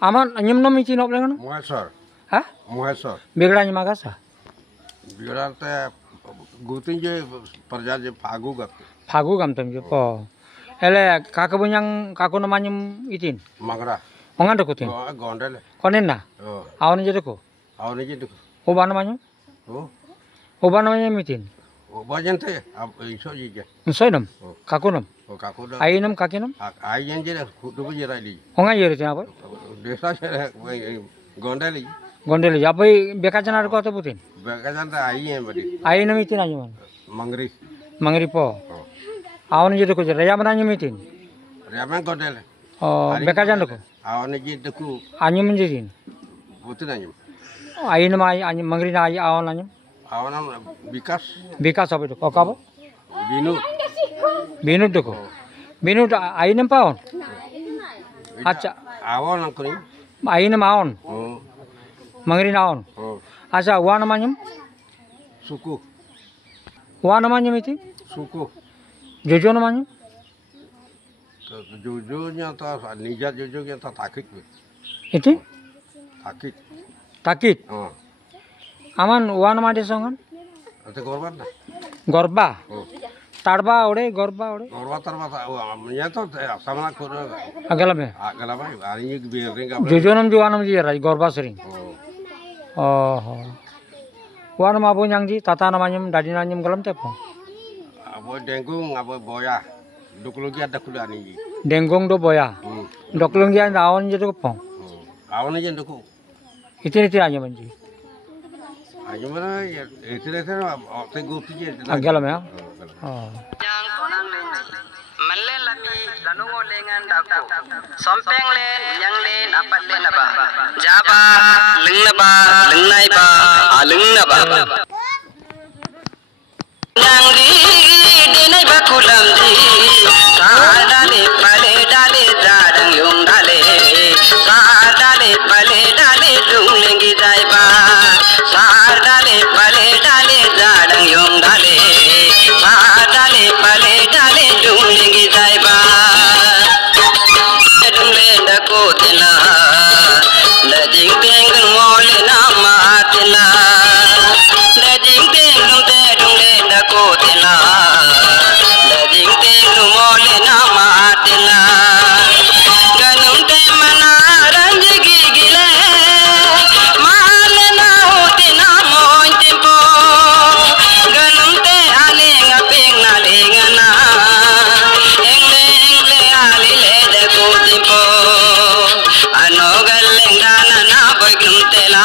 Aman nyem nom ichi nop lengan. Muhasar. Hah? Muhasar. Begra nyem agasa. Biar te gutin je perja je pagu gat. Fagu gam tem po. Ele kakak bunyang kakak nama nyem itin. Mangra. Ongan dekutin. Gondel. Konen na. Oh. Awan je deku. Awan je duk. Oba nama nyem. Oh. Oba nama nyem itin. Bajan te iso je. Nsoi nam. Kakak nam. Oh kaku dah. Ai nam kaki nam. Ai yang je kudu je rai. Ongan je ritin apa? Desa je gondel. Gondel ya apa beka janar ko to putin. Bagajan te ai yang badi. Ai nam itin anyam. Mangri. Mangri po. Oh. Awan je deku je raya mana nyem itin. Riaman gondel. Oh beka jan deku. Awan je deku Anyam je tin. butin anyam. Ai nam ai anyam mangri na ai awan anyam. Awan bikas Bika apa itu? Kok apa? binu. Binut deku. Binut ai nam paon. Acha Awan angkuni. ai nam aon. Oh. Mangri na aon. Oh. Acha wa nam anyam. Suku. Wa nam anyam itin. Suku. Jojo nam anyam. Jujurnya tak nijat jujurnya tak takik. Itin. Takik. Takit. Oh. Aman wa nam ade songan. Ada korban dah. Gorba. Oh. Tarba ore gorba ore. Korban termata. Ya tu sama korban. Agala me. Agak apa? Hari ini biarin kau. Jojo nam jo anam ji rai gorba sering. Oh. Oh. Wa nam abu nyang ji tata nam anyam dadi anyam galam tepo. Apa dengung apa boya. Dukulugi ada kuda ni. Denggong do boya. Doklung ji aon je deku. Awan aja duku. Itin itin anyam ji. Aja mana ya? Itu dah sana. Tengok tu je. Agala me. Oh. Malle lapi lanungo lengan dako sompeng len yang len apat len aba jaba lengnai ba alungna ba yang di denai ba kulam di dale pale dale dadang yung dale dale pale dale dung lengi dai ba dale pale dale dadang yung dale dale pale dale dung lengi dai ba dung le da ko tela da jing teng ngol na ma tela da jing teng dung le da ko tela da jing teng ngol na ma tela ganum te mana ranj gi gile mal na hote na moin tempo ganum te ale ngapeng na lengana engle ale le da ko tempo ano galeng dana na boy gum tela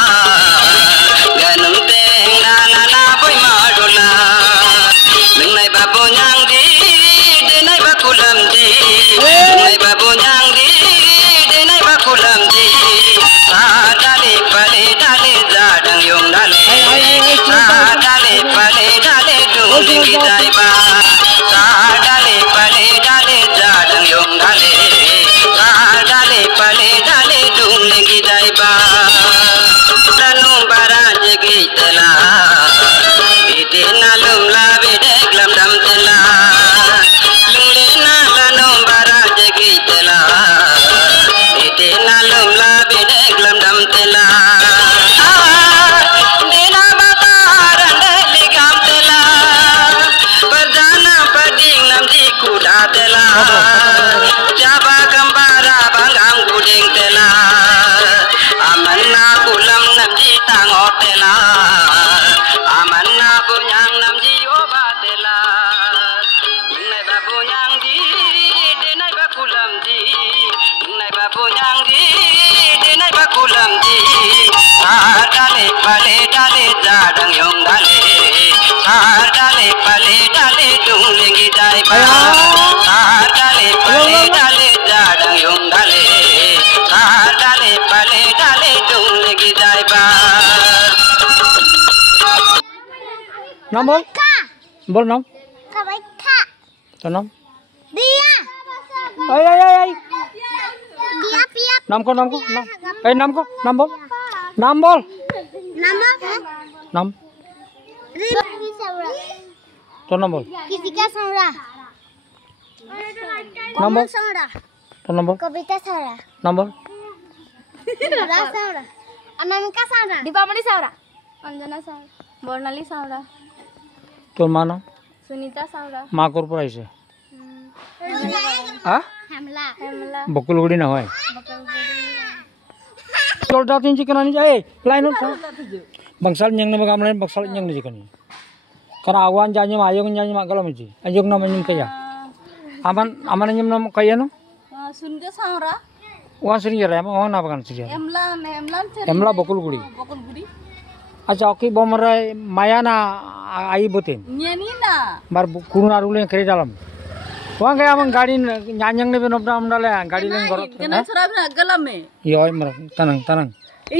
ganum te dana na boy madula mengnai babu nyang di denai bakulam di mengnai babu nyang di denai bakulam di dale pale dale zadang yong dale dale pale dale dung lingi dai ba dale pale dale zadang yong dale dale pale dale dung lingi dai ba lanu bara jegi tela ite nalum la bede glam dam tela lungle na lanu bara jegi tela ite nalum la bede glam dam tela dena bataran dele gam tela perdana pading nam di kuda tela jaba kambara bangam gudeng tela amanna kulam nam di tango tela amanna bunyang nam di oba tela nai babu nyang di denai bakulam di nai babu nyang di denai bakulam di dale pale dale zadang yong dale dale pale dale dung lengi dai ba dale pale dale zadang yong dale dale pale dale dung lengi dai ba Nam bol. Bol nam. Kabaika. To nam. Dia. Ai. Dia piap. Nam ko nam ko. Nam. Nam ko. Nam bol. Nam bol. Nama. Nam. Ribu Saura. To nam bol. Kisika Saura. Nama? Saura. To তোর নম্বর Kobita Saura. নম্বর Saura Saura. Anamika Saura. Dipamani Saura. Anjana Saura. Bornali Saura. তোর মা নাম Sunita Saura. মা core পর আইছে হ্যাঁ Hamla. Hamla. বকুলগুড়ি না হয় চলটা তিন চিকেন আনি যায় line bangsal nyang nama gamlain bangsal nyang ni jikani karena awan janji ayong janji magalam ji ayong nama nyum kaya aman nyum nama kaya no Sunita Saura. wan sering jara aman apa kan sih emla bokul gudi acha oki bomrai maya na ai botin Nyanina. bar kurun arule kere dalam wan kaya amang gadi nyanyang ne benopna amdale gadi len gorot Kena serabna galame. yoi mer tanang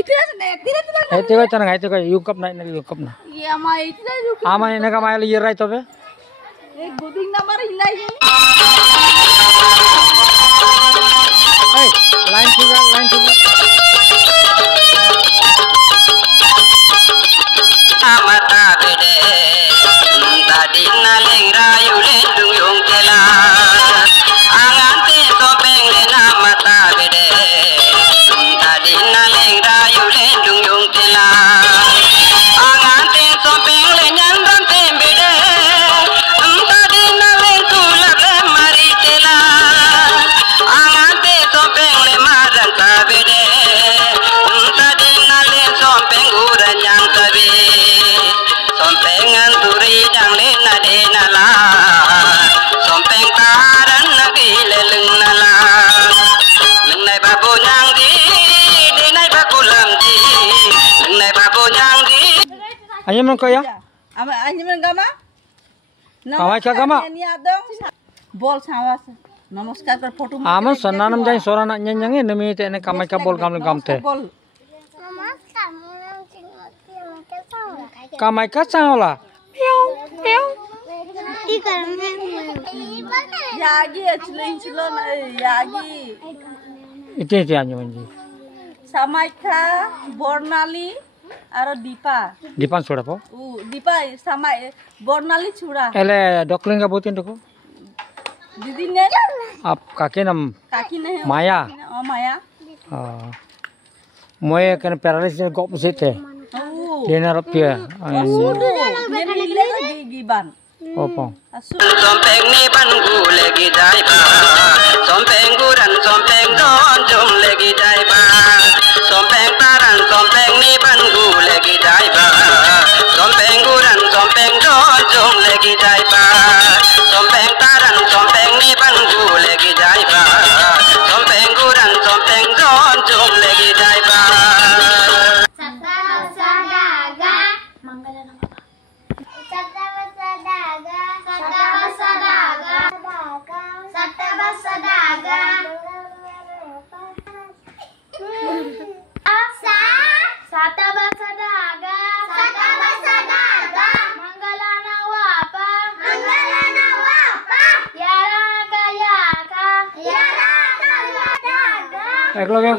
Itu tidak. Ete ko tanang ete ko yukap na na Ya ma itu juga. ama ene ka mayal yerai tobe Goding number hilai. hey line tiga amata bede tadi naling rayu lendung yung kela angante topeng lena mata bede tadi naling rayu lendung yung kela angante topeng lenyang dan tembede tadi naling tulap le mari tela angante topeng le madan tabede tadi naling topeng uran yang tabe sompengan turi dang le na de na la sompeng taran na ki le leng na la leng nai ba bo nyang di de nai ba kulam di leng nai ba bo nyang di ayam no kaya Ama ani men gama? Kamai ka gama? Ni adong. Bol sawas. Namaskar kar photo. aman sananam jai sorana nyanyange nemi te ene kamai ka bol gamte Bol. Namaskar. Menang Cingoti Anamika Saura. kamai ka changola Ikan. Yagi chilo na yagi. ite anyo manji Samaika Bornali aro Dipa. dipan soda po Dipa samai Bornali chura. ele dokling ka botin to ko Didi ne ap kake nam kaki ne Maya. Oh Maya. moye kan paralysis gop sete Oh. dena rapia Ne nile giban. opo sompeng ni ban gu le gi dai ba sompeng guran sompeng don jom le gi dai ba sompeng taran sompeng ni ban gu le gi dai ba sompeng guran sompeng don jom le gi dai ba sompeng taran sompeng ni ban gu le gi dai ba sompeng guran sompeng don jom le gi dai ba eklo ke